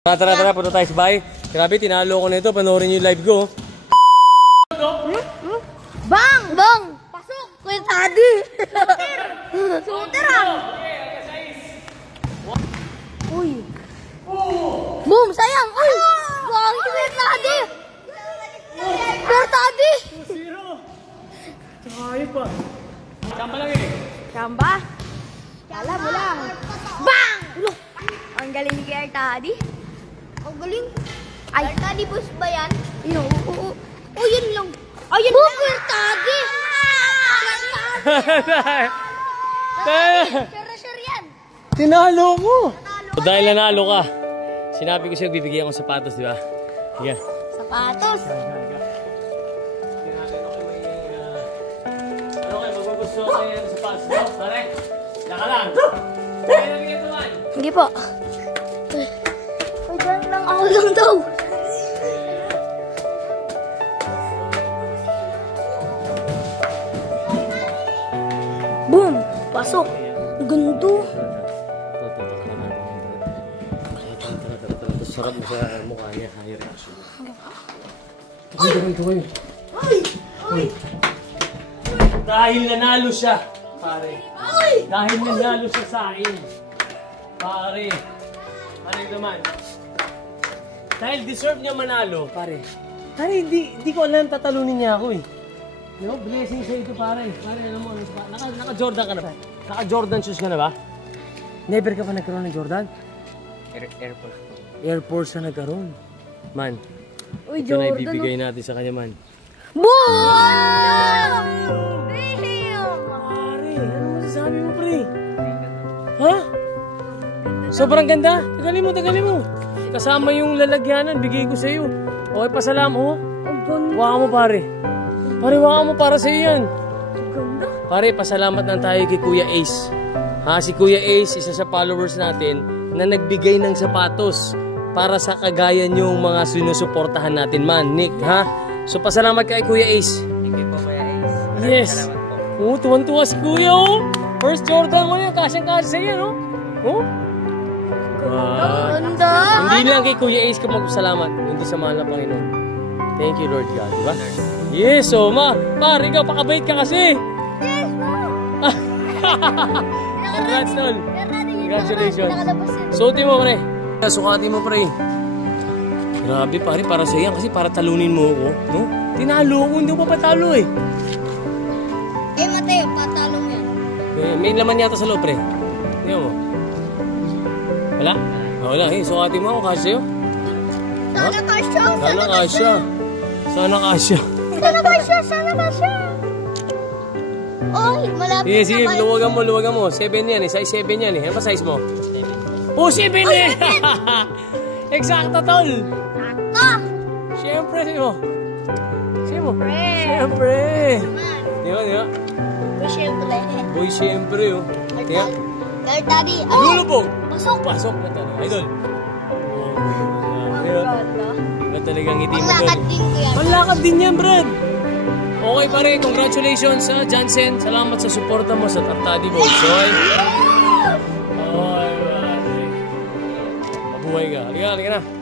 Tara, punta tayo sa bahay. Grabe, tinalo ko na ito. Panoorin niyo yung live ko. Bang! Bang! Pasok! Kuya Tadi! Shooter ah! Uy! Boom! Sayang! Uy! Bang! Kuya Tadi! Kuya Tadi! 2-0! Tsaka pa. Chamba lang eh. Chamba? Kala mo lang. Bang! Ang galing ni Kuya Tadi. Ang galing. Ay, Tadi boss ba yan? Oo. Oh, yun lang. Ayun lang. Kuya Tadi! Sure yan. Tinalo mo! Dahil nanalo ka, sinabi ko sa'yo, bibigyan ko sapatos, di ba? Sige. Sapatos? Ano kayo, magbagusto kayo ng sapatos, no? Pare, laka lang. Kaya nabigyan ito man. Hindi po. Ay, dyan lang ako lang daw. Boom! Pasok! Gundo! Sarap mo sa mukha niya. High reaction. Ay! Ay! Dahil nanalo siya, pare. Dahil nanalo siya sa akin. Pare. Pare naman. Dahil deserve niya manalo, pare. Pare, hindi ko alam tatalunin niya ako eh. No, blessing sa ito, pare. Pare, alam mo, naka-Jordan ka na ba? Naka-Jordan shoes ka na ba? Never ka pa nagkaroon ng Jordan? Air Force. Air Force na nagkaroon. Man, Uy, ito na ibibigay natin sa kanya, man. Boom! Pare, ano masasabi mo, pre? Ha? Sobrang ganda. Tagalin mo. Kasama yung lalagyanan, bigay ko sa iyo. Okay, pasalam, oh. Waka mo, pare. Pare, waka mo para sa iyo yan. Pare, pasalamat lang tayo kay Kuya Ace. Ha, si Kuya Ace, isa sa followers natin na nagbigay ng sapatos para sa kagaya niyong mga sinusuportahan natin, man. Nick, ha? So, pasalamat kay Kuya Ace. Thank you po, Kuya Ace. Yes. Oh, tuwan-tuwa si Kuya, oh. First Jordan mo yan, kasyang-kasya sa yan, oh. Oh? Ganda! Hindi lang kay Kuya Ace ka magpasalamat, hindi sa mahal na Panginoon. Thank you, Lord God, diba? Yes, so, pare, ikaw, pakabait ka kasi. Yes, no! Congrats, tol. Congratulations. Suotin mo, pre. Sukatin mo, pre. Grabe, pare, para sa yan, kasi para talunin mo ako, no? Tinalo ko, hindi ko pa patalo, eh. Eh, Mateo, patalong yan. May laman yata sa loob, pre. Tingnan mo. Wala? Wala, eh. Sukatin mo ako, kasi sa'yo. Sana kasya! Sana kasya. Sana kasya. Sana kasya! Oh, malapit Sige, na kayo. luwagan mo. 7 yan, eh. Size 7 yan, eh. Ano pa size mo? 7. Oh, 7 eh! Eksakto, tol. Sakto! Siyempre, sa'yo. Siyempre. Siyempre. Di ba? Siyempre. Boy, siyempre, oh. Tiga. Girl Daddy. Lulubog. Pasok na talaga. Idol. Ang Di ba? ganda. Iba talagang ngiti mo, Panglakad tol. din ko yan. Panlakad din yan, Brad. Okay, pare. Congratulations, Jansen. Salamat sa suporta mo sa Tartadi Bolsoy. Okay, pare. Mabuhay ka. Halika na.